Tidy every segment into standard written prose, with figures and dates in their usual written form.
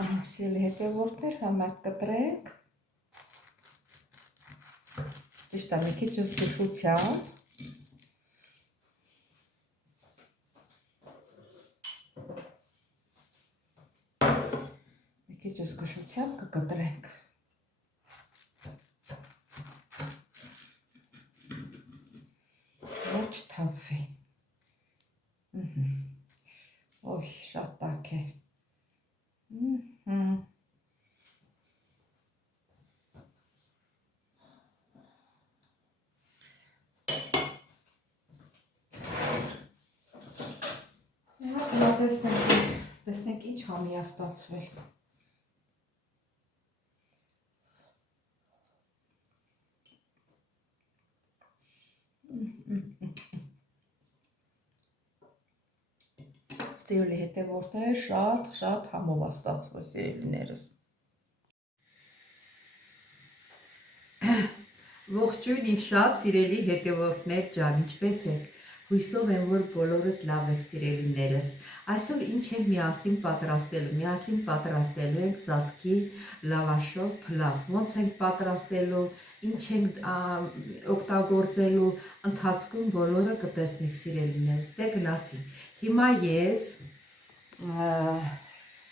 Սիրելի հետևորդներ, համատ կտրենք, ճիշտ է մի քիչ զգուշությամբ, կկտրենք, որ չթափվի, ոյ շատ տաք է, տեսնենք ինչ համի է ստացվել։ Սիրելի հետևորդներ, շատ համով է ստացվել, սիրելիներս։ Ողջույն իմ շատ սիրելի հետևորդներ ջան, ինչպե՞ս եք։ Հույսով եմ, որ բոլորդ լավ եք, սիրելիներս։ Այսօր ինչ ենք միասին պատրաստելու։ Միասին պատրաստելու ենք սատկի լավաշով փլավ։ Ոնց ենք պատրաստելու, ինչ ենք օգտագործելու, ընթացքում բոլորը կտեսնեք, սիրելիներս։ Դե գնացի։ Հիմա ես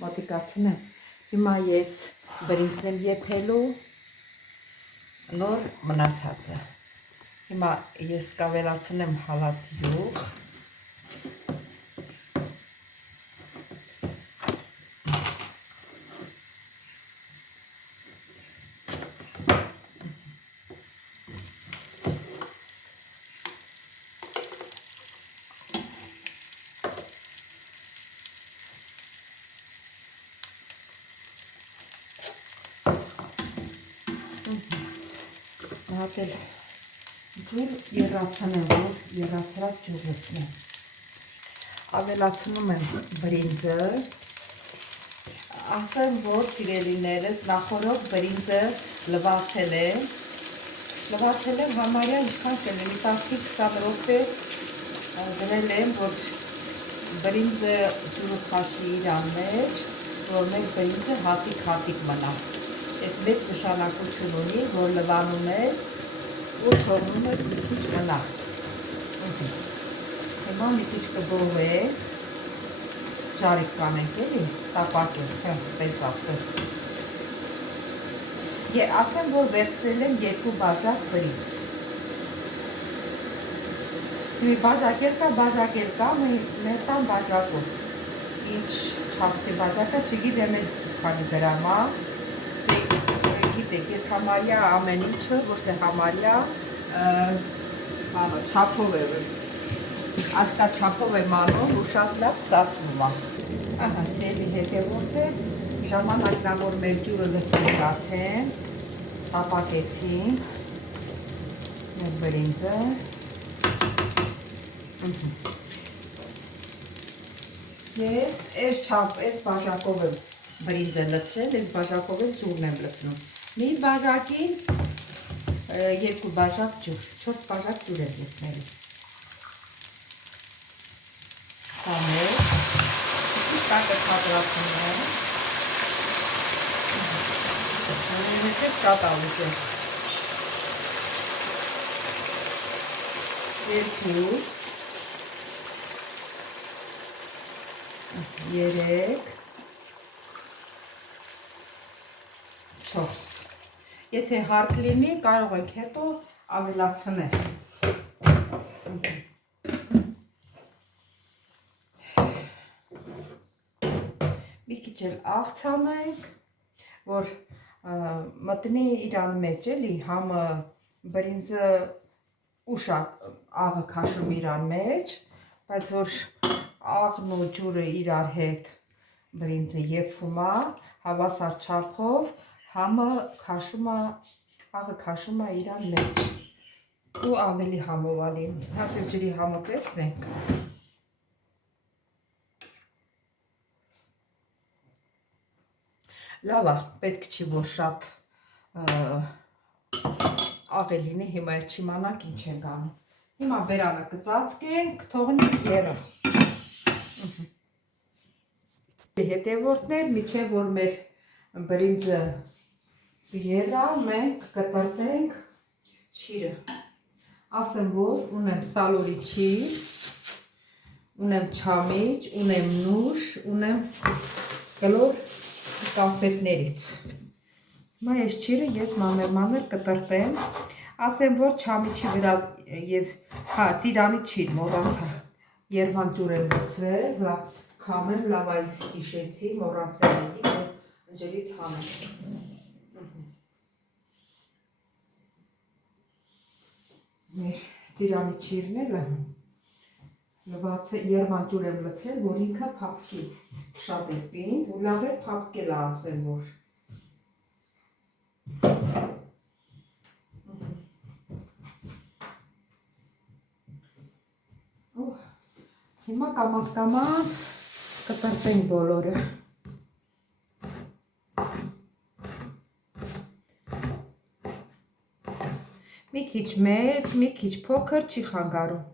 մոտիկացնեմ։ Հիմա ես բրինձն եմ եփելու նոր մնացածը։ Հիմա ես կավելացնեմ հալած յուղ, հատել ջուր եռացնեմ, որ եռացրած ջուղեցնեմ, ավելացնում եմ բրինձը, ասեմ, որ սիրելիներս նախորդ բրինձը լվացել եմ համարյա ինչքան շելելի 10-20 րոպե դնել եմ, որ բրինձը ջուրը քաշի իրան մեջ, որ մեր բրինձը հատիկ մնա, այդ մեծ նշանակություն ունի, որ լվանում ես ու թողնում ես մի քիչ մնա։ Հիմա մի քիչ կբողենք, ժարիկ կանենք էլի, տապակենք, տենց ասեմ։ Ասեմ, որ վերցրել եմ 2 բաժակ բրինձ։ Բաժակ էլ կա, մեր տան բաժակով։ Ինչ չափսի բաժակը, չգիտեմ էլ քանի գրամ է։ Գիտեք, ես համարյա ամեն ինչը, ոչ թե համարյա չափով եմ, աչկա չափով եմ անում ու շատ լավ ստացվում է։ Ահա, սիրելի հետևորդներ, ժամանակն է, որ մեր ջուրը լսենք արդեն, տապակեցինք մեր բրինձը։ Ես այս բաժակով եմ բրինձը լցրել, այս բաժակով էլ ջուրն եմ լցնում։ Մի բաժակին 2 բաժակ ջուր, 4 բաժակ ջուր եմ լցնելու։ Համեր, տակը թատրացնում եմ, որովհետև շատ ալուտ է։ 2, 3, 4 Եթե հարկ լինի, կարող եք հետո ավելացնել։ Մի քիչ էլ աղցանենք, որ մտնի իրան մեջ էլի, համը բրինձը ուշ աղը քաշում իրան մեջ, բայց որ աղն ու ջուրը իրար հետ բրինձը եփվում է, հավասար չափով համը աղը քաշում է իրան մեջ ու ավելի համով է լինում։ Հատել ջրի համը տեսնենք։ Լավ է, պետք չի, որ շատ աղ է լինի, հիմա էլ չիմանանք ինչ ենք անում։ Հիմա բերանը կծածկենք, թողնենք եռը։ Հետևորդներ, միջև որ մեր բրինձը երա, մենք կտրտենք չիրը։ Ասեմ, որ ունեմ սալորի չիր, ունեմ չամիչ, ունեմ նուշ, ունեմ կլոր կամպետներից։ Հիմա ես չիրը ես մանր կտրտեմ։ Ասեմ, որ չամիչի վրա և ծիրանի չիր մոռացա։ Երվան ջուր եմ լցրել, լավ քամեմ, լավ այս հիշեցի, մոռացել էի, ընջերից հանեմ։ Մեր ծիրանի չիրն էլ երվան ջուր եմ լցրել, որ ինքը փափկի, շատ է պինդ, ու լավ է փափկել ասեմ, որ հիմա կամաց կտրտենք բոլորը։ Մի քիչ մեծ, մի քիչ փոքր չի խանգարում։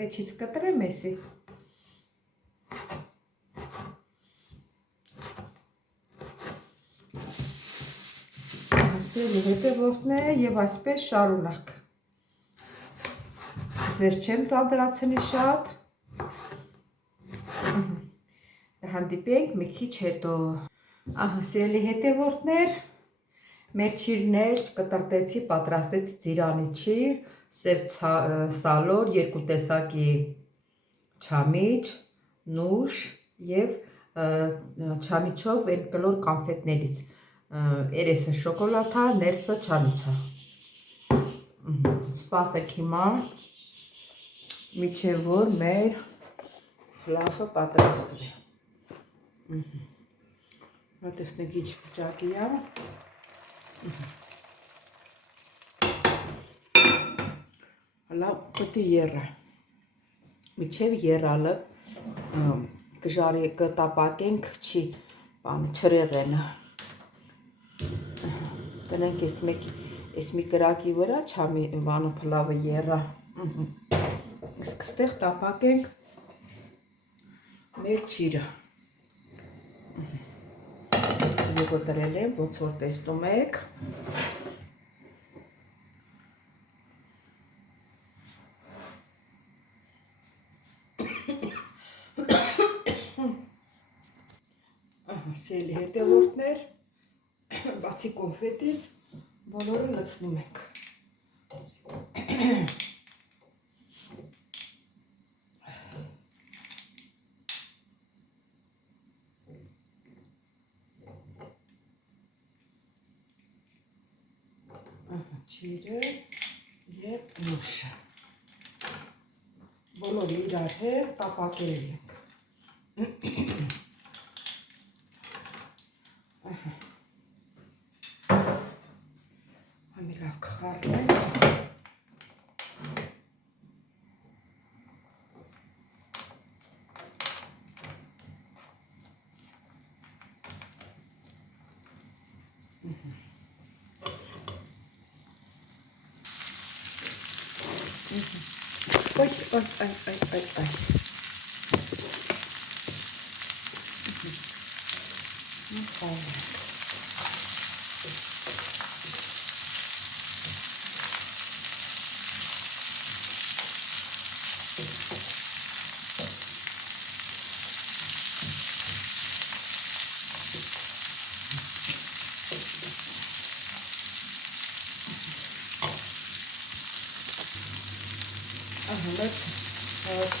Մեջից կտրեմ էսի։ Ասելի հետևորդներ և այսպես շարունակ։ Ձեզ չեմ ծանրացնի շատ, հանդիպենք մի քիչ հետո։ Սիրելի հետևորդներ, մեր չիրներ կտրտեցի, պատրաստեցի ծիրանի չիր, սև սալոր, երկու տեսակի չամիչ, նուշ և չամիչով են կլոր կամպետներից, երեսը շոկոլադա, ներսը չամիչա։ Սպասեք հիմա, միջև որ մեր ֆլաֆը պատրաստվի։ Տեսնեք ինչ վիճակի է։ Հլա պտի եռա։ Միջև եռալը կտապակենք չրեղենը։ Տնենք ես մի կրակի վրա չամի վանու փլավը եռա։ Ստեղ տապակենք մեր չիրը։ Եվ դրել եմ, ոնց որ տեսնում եք։ Սիրելի հետևորդներ, բացի կոնֆետից, բոլորը լցնում ենք։ Չիրը և նուշը։ Բոլորը իրար հետ տապակել ենք։ Համի լավ կխառնենք։ Այ։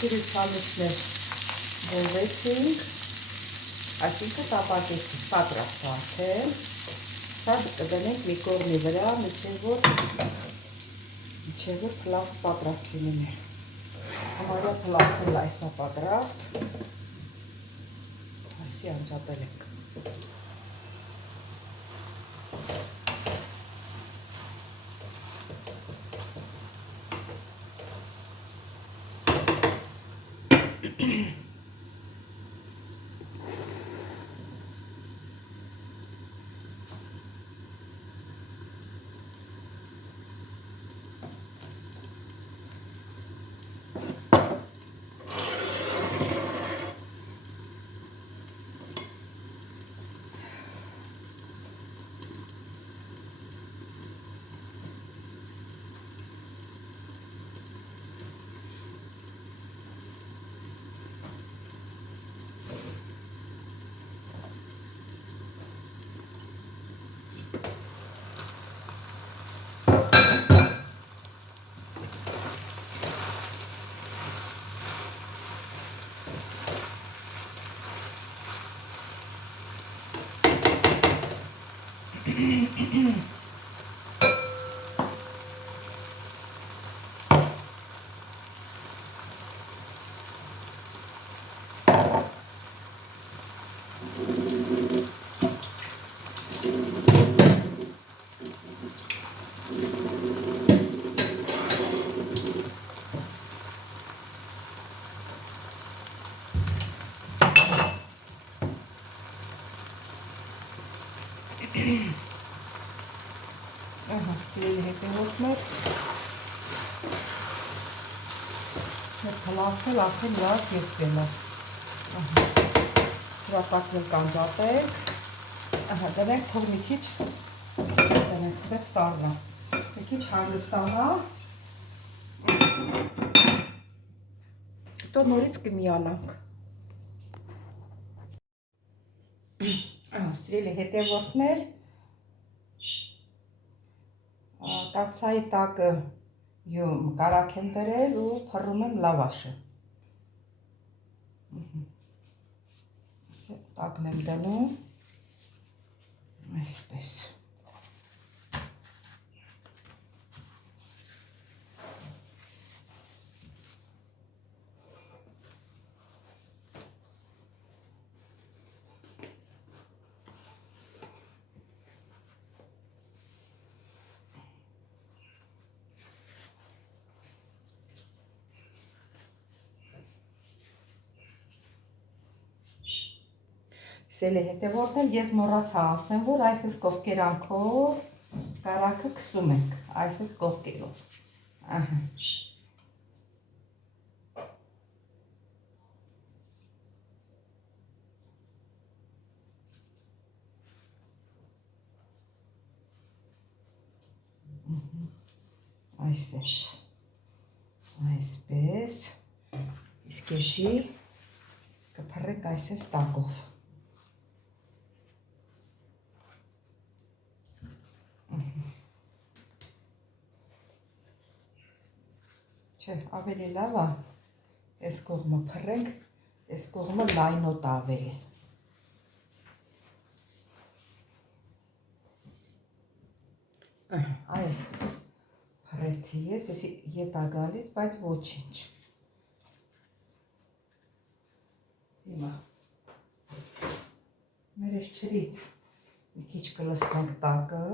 Չիրի ցամիչներ բոզեցինք, այսինքն տապակեցինք, պատրաստ արդեն։ Սա կդնենք մի կողմի վրա, միջև որ փլավ պատրաստ լինի մեր։ Համարյա փլավն այսա պատրաստ։ Այսի անջատել ենք։ Ահա, սիրելի հետևորդներ, փլավել արդեն լավ ետվել է։ Ահա, սրատակվել կանջատեք։ Ահա, դրանք թող մի քիչ դրանք ստեղ սառնա։ Մի քիչ հանգստանա։ Հետո նորից կմիանանք։ Ահա, սիրելի հետևորդներ, կացայի տակը կարակ եմ դրել ու փռում եմ լավաշը։ Տակն եմ դնում, այսպես։ Սիրելի հետևորդներ, ես մոռացա ասեմ, որ այս կողքերանքով կարակը քսում ենք, այս կողքերով։ Ահա։ Այսպես, իսկ եսի կփռեք այս տակով։ Չէ, ավելի լավ է, այս կողմը փռենք, այս կողմը լայնոտ ավելի։ Այսպես փռեցի ես, ետ է գալիս, բայց ոչինչ։ Հիմա մեր այս ջրից մի քիչ կլցնենք տակը։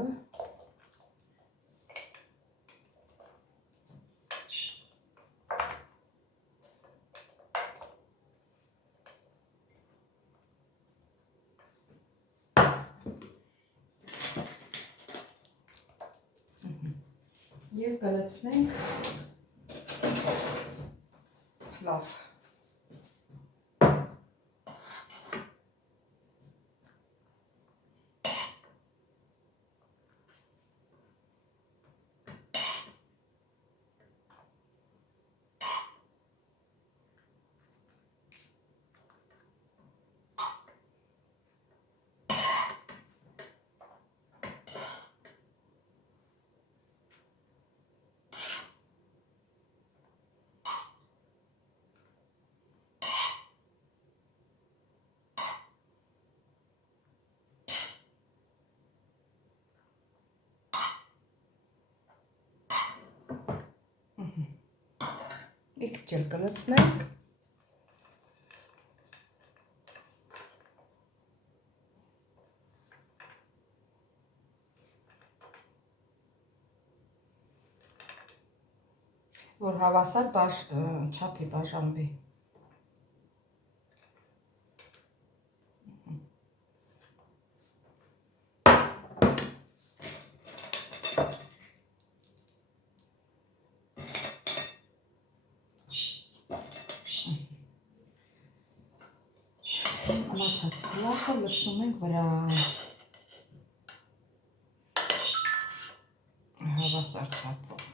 Եվ կլցնենք լավ։ Մի քիչ էլ կլցնենք։ Որ հավասար չափի բաժանվի։ Մնացած փլավը լցնում ենք վրա, հավասար չափով։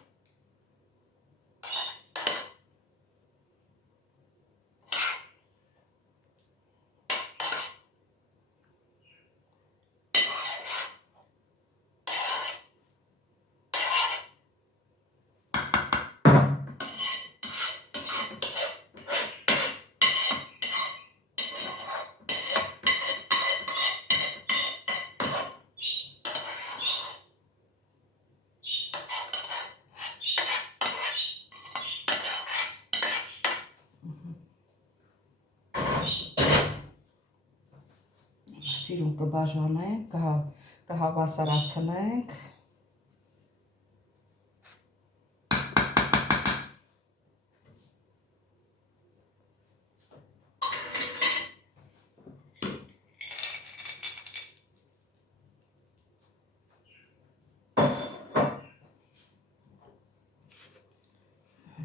սիրուն կբաժանենք, կհավասարացնենք։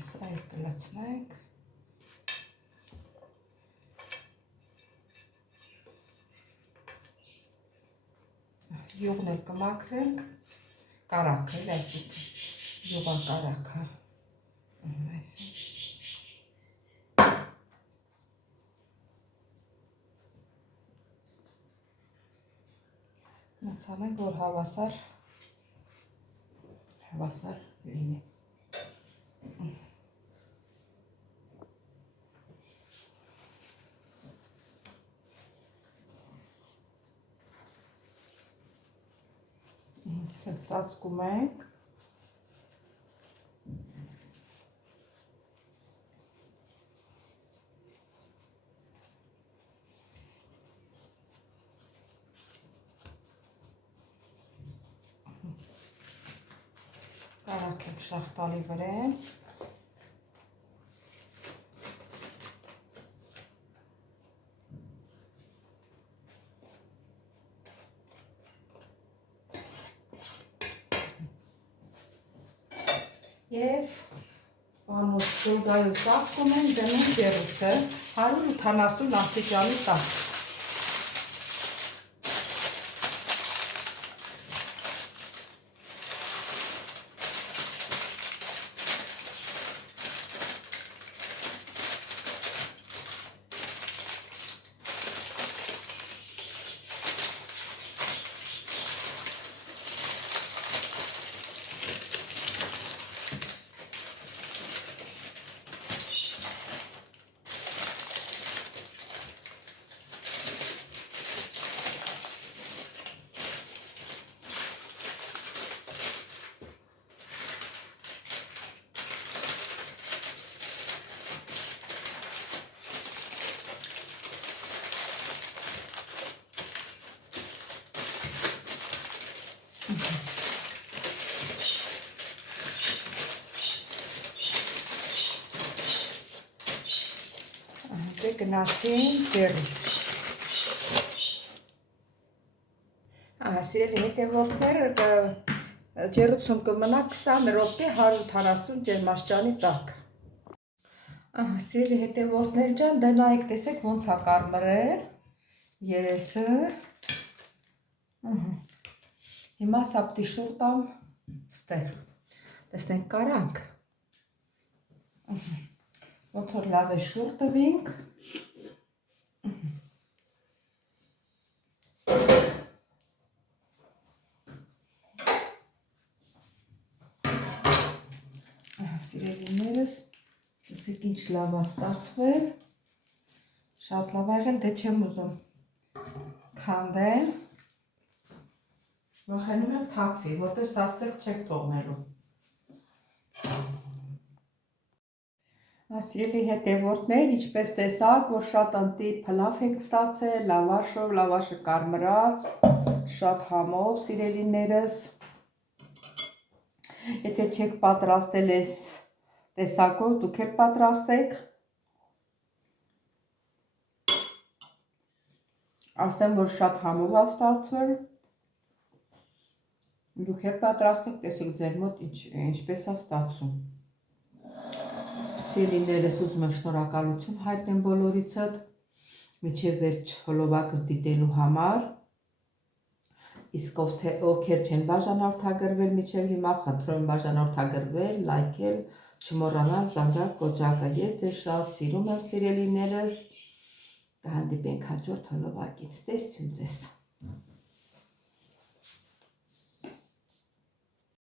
Սա էլ կլացնենք։ Յուղն էլ կմաքրենք, կարակը, այսինքն յուղակարակը։ Մացանենք, որ հավասար լինի։ Ծածկում ենք։ Կարակենք շախտալի վրան։ Եվ պանոց սոդայով ծածկում ենք, դնում ջեռուցը 180 աստիճանի տակ։ Դե գնացին ջեռուց։ Սիրելի հետևորդներ, ջեռուցում կմնա 20 րոպե 140 ջերմաստիճանի տակ։ Սիրելի հետևորդներ ջան, դե նայեք, տեսեք ոնց է կարմրել երեսը։ Հիմա սա պիտի շուռ տամ ստեղ։ Տեսնենք կարանք։ Ոնց որ լավ է շուռ տվենք։ Սիրելիներս, տեսեք ինչ լավ է ստացվել։ Շատ լավ ա եղել, դե չեմ ուզում քանդեմ։ Վախենում եմ թափվի, որտեղ սա ստեղ չեք թողնելու։ Սիրելի հետևորդներ, ինչպես տեսակ, որ շատ ընտիր փլավ ենք ստացել, լավաշով, լավաշը կարմրած, շատ համով, սիրելիներս։ Եթե չեք պատրաստել այս տեսակով, դուք էլ պատրաստեք։ Ասեմ, որ շատ համով է ստացվել։ Դուք էլ պատրաստեք, տեսեք ձեր մոտ ինչպես է ստացվում։ Սիրելիներս, ուզում եմ շնորհակալություն հայտնեմ բոլորիցդ մինչև վերջ հոլովակս դիտելու համար։ Իսկ ովքեր չեն բաժանորդագրվել մինչև հիմա, խնդրում եմ բաժանորդագրվել, լայքել, չմոռանալ զանգակ կոճակը։ Ես ձեզ շատ սիրում եմ, սիրելիներս։ Կհանդիպենք հաջորդ հոլովակին։ Ստեսություն ձեզ։